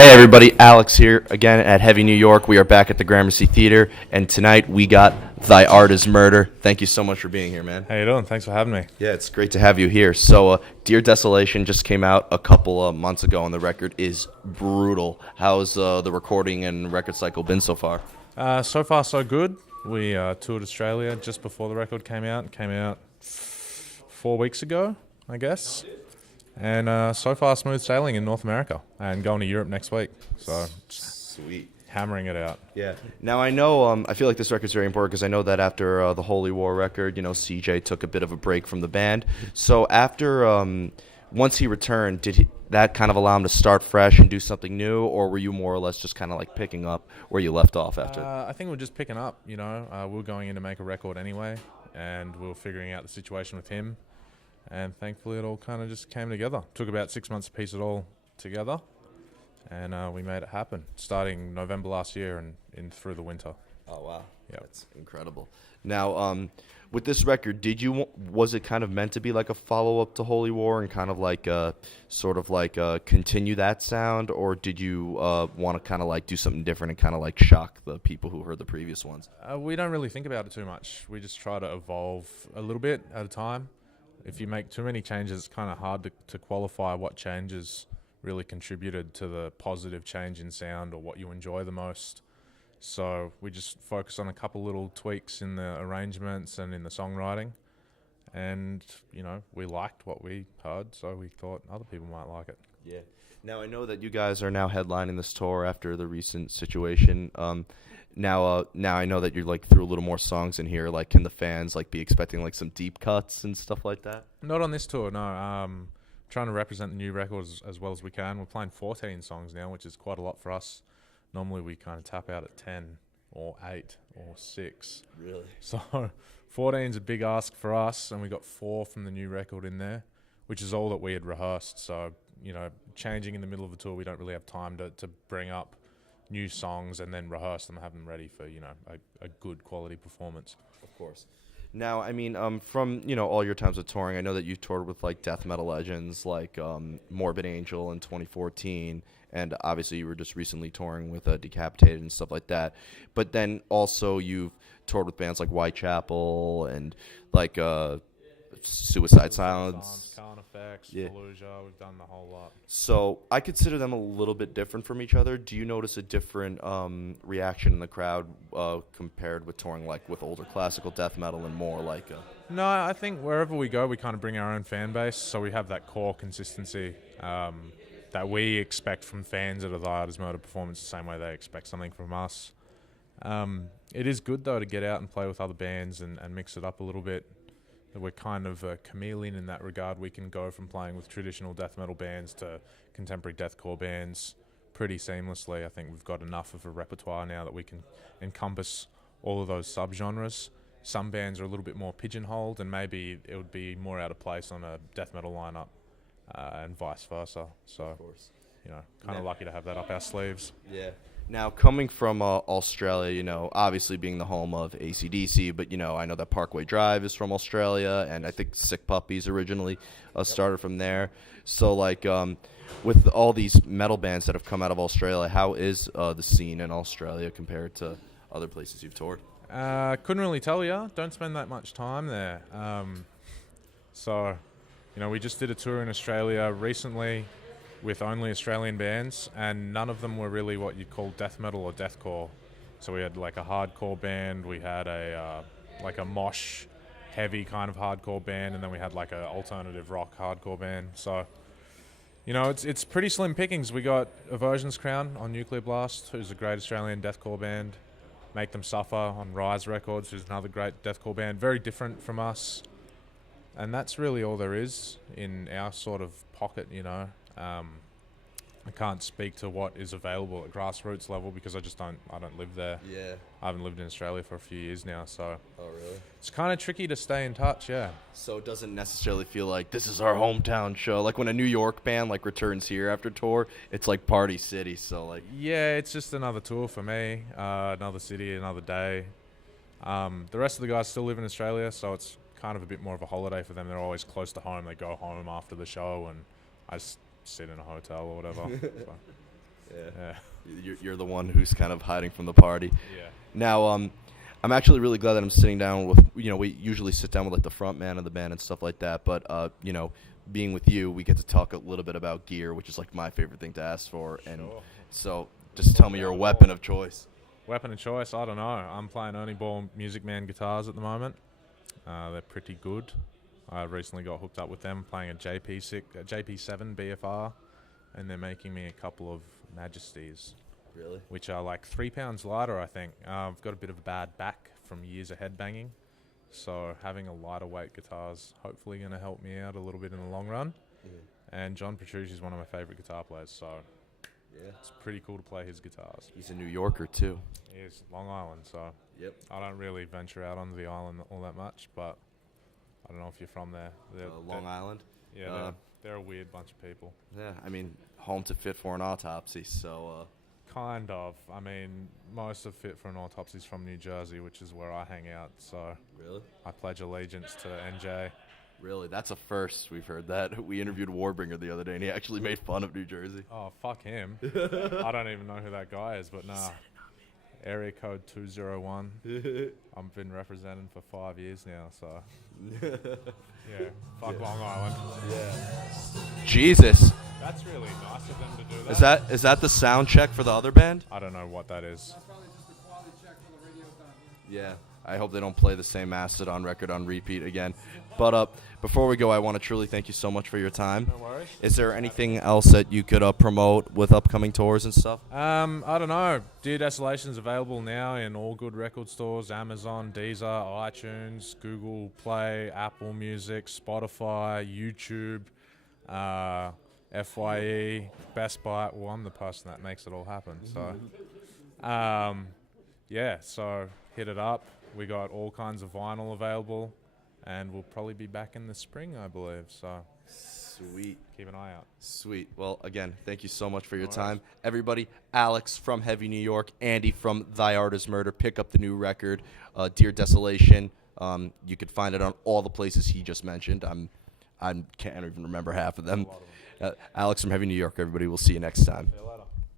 Hey everybody, Alex here again at Heavy New York. We are back at the Gramercy Theater, and tonight we got Thy Art is Murder. Thank you so much for being here, man. How you doing? Thanks for having me. Yeah, it's great to have you here. So, Dear Desolation just came out a couple of months ago, and the record is brutal. How's the recording and record cycle been so far? So far, so good. We toured Australia just before the record came out. It came out 4 weeks ago, I guess. And so far, smooth sailing in North America and going to Europe next week. So, Sweet. hammering it out. Yeah. Now, I know, I feel like this record's very important because I know that after the Holy War record, CJ took a bit of a break from the band. So after, once he returned, that kind of allow him to start fresh and do something new, or were you more or less just kind of like picking up where you left off after? I think we're just picking up, we were going in to make a record anyway, and we were figuring out the situation with him. And thankfully, it all kind of just came together. Took about 6 months to piece it all together, and we made it happen, starting November last year and in through the winter. Oh, wow. Yeah, That's incredible. Now, with this record, was it kind of meant to be like a follow-up to Holy War and kind of like continue that sound, or did you want to kind of like do something different and kind of like shock the people who heard the previous ones? We don't really think about it too much. We just try to evolve a little bit at a time. If you make too many changes, it's kind of hard to qualify what changes really contributed to the positive change in sound or what you enjoy the most. So we just focus on a couple little tweaks in the arrangements and in the songwriting. And, we liked what we heard, so we thought other people might like it. Yeah. Now, I know that you guys are now headlining this tour after the recent situation. Now I know that you're like threw a little more songs in here. Like, can the fans like be expecting like some deep cuts and stuff like that? Not on this tour, no. Trying to represent the new records as well as we can. We're playing 14 songs now, which is quite a lot for us. Normally we kind of tap out at 10 or 8 or 6. Really? So 14 is a big ask for us, and we got 4 from the new record in there, which is all that we had rehearsed. So, changing in the middle of the tour, we don't really have time to bring up new songs and then rehearse them and have them ready for, a good quality performance. Of course. Now, I mean, from, all your times of touring, I know that you've toured with, like, death metal legends like Morbid Angel in 2014, and obviously you were just recently touring with Decapitated and stuff like that. But then also you've toured with bands like Whitechapel and, like, Suicide Silence. Carn Effects, Yeah. Fallujah, we've done the whole lot. So I consider them a little bit different from each other. Do you notice a different reaction in the crowd compared with touring like with older classical death metal and more like? No, I think wherever we go, we kind of bring our own fan base, so we have that core consistency that we expect from fans at a Thy Art is Murder performance the same way they expect something from us. It is good, though, to get out and play with other bands and mix it up a little bit. We're kind of a chameleon in that regard. We can go from playing with traditional death metal bands to contemporary deathcore bands pretty seamlessly. I think we've got enough of a repertoire now that we can encompass all of those subgenres. Some bands are a little bit more pigeonholed, and maybe it would be more out of place on a death metal lineup, and vice versa. So, Of course. Kind of lucky to have that up our sleeves. Yeah. Now, coming from Australia, obviously being the home of AC/DC, but, I know that Parkway Drive is from Australia, and I think Sick Puppies originally started from there. So, like, with all these metal bands that have come out of Australia, how is the scene in Australia compared to other places you've toured? Couldn't really tell you. Don't spend that much time there. So, we just did a tour in Australia recently with only Australian bands, and none of them were really what you'd call death metal or deathcore. So we had like a hardcore band, we had a mosh heavy kind of hardcore band, and then we had like a alternative rock hardcore band. So, it's pretty slim pickings. We got Aversion's Crown on Nuclear Blast, who's a great Australian deathcore band. Make Them Suffer on Rise Records, who's another great deathcore band. Very different from us. And that's really all there is in our sort of pocket, I can't speak to what is available at grassroots level because I don't live there. Yeah. I haven't lived in Australia for a few years now, so Oh, really? it's kind of tricky to stay in touch, yeah. So it doesn't necessarily feel like this is our hometown show. Like when a New York band like returns here after tour, it's like Party City. So like, Yeah, it's just another tour for me, another city, another day. The rest of the guys still live in Australia, so it's kind of a bit more of a holiday for them. They're always close to home. They go home after the show, and I just sit in a hotel or whatever. So. Yeah. You're the one who's kind of hiding from the party. Yeah. Now, I'm actually really glad that I'm sitting down with, we usually sit down with like the front man of the band and stuff like that. But, being with you, we get to talk a little bit about gear, which is like my favorite thing to ask for. And Sure. so just tell me your weapon of choice. Weapon of choice, I don't know. I'm playing Only Ball Music Man guitars at the moment. They're pretty good. I recently got hooked up with them playing a JP7 BFR, and they're making me a couple of Majesties. Really? Which are like 3 pounds lighter, I think. I've got a bit of a bad back from years of headbanging, so having a lighter weight guitar's hopefully going to help me out a little bit in the long run. And John Petrucci is one of my favorite guitar players, so it's pretty cool to play his guitars. He's a New Yorker too. He is Long Island, so Yep. I don't really venture out onto the island all that much, but I don't know if you're from there. Long Island. Yeah, they're a weird bunch of people. Yeah, I mean, home to Fit for an Autopsy, so. Kind of. I mean, most of Fit for an Autopsy's from New Jersey, which is where I hang out, so Really? I pledge allegiance to NJ. Really? That's a first. We've heard that. We interviewed Warbringer the other day, and he actually made fun of New Jersey. Oh, fuck him. I don't even know who that guy is, but nah. Area code 201. I've been representing for 5 years now, so. Yeah, fuck Long Island. Jesus. That's really nice of them to do that. Is that the sound check for the other band? I don't know what that is. That's probably just a quality check for the radio time. Yeah. I hope they don't play the same Mastodon record on repeat again. But before we go, I want to truly thank you so much for your time. No worries. Is there anything else that you could promote with upcoming tours and stuff? I don't know. Dear Desolation's available now in all good record stores: Amazon, Deezer, iTunes, Google Play, Apple Music, Spotify, YouTube, FYE, Best Buy. Well, I'm the person that makes it all happen. So, so hit it up. We got all kinds of vinyl available, and we'll probably be back in the spring, I believe. So Sweet. keep an eye out. Sweet. Well, again, thank you so much for your time. Everybody, Alex from Heavy New York, Andy from Thy Art Is Murder. Pick up the new record, Dear Desolation. You could find it on all the places he just mentioned. I can't even remember half of them. Alex from Heavy New York, everybody. We'll see you next time. See you later.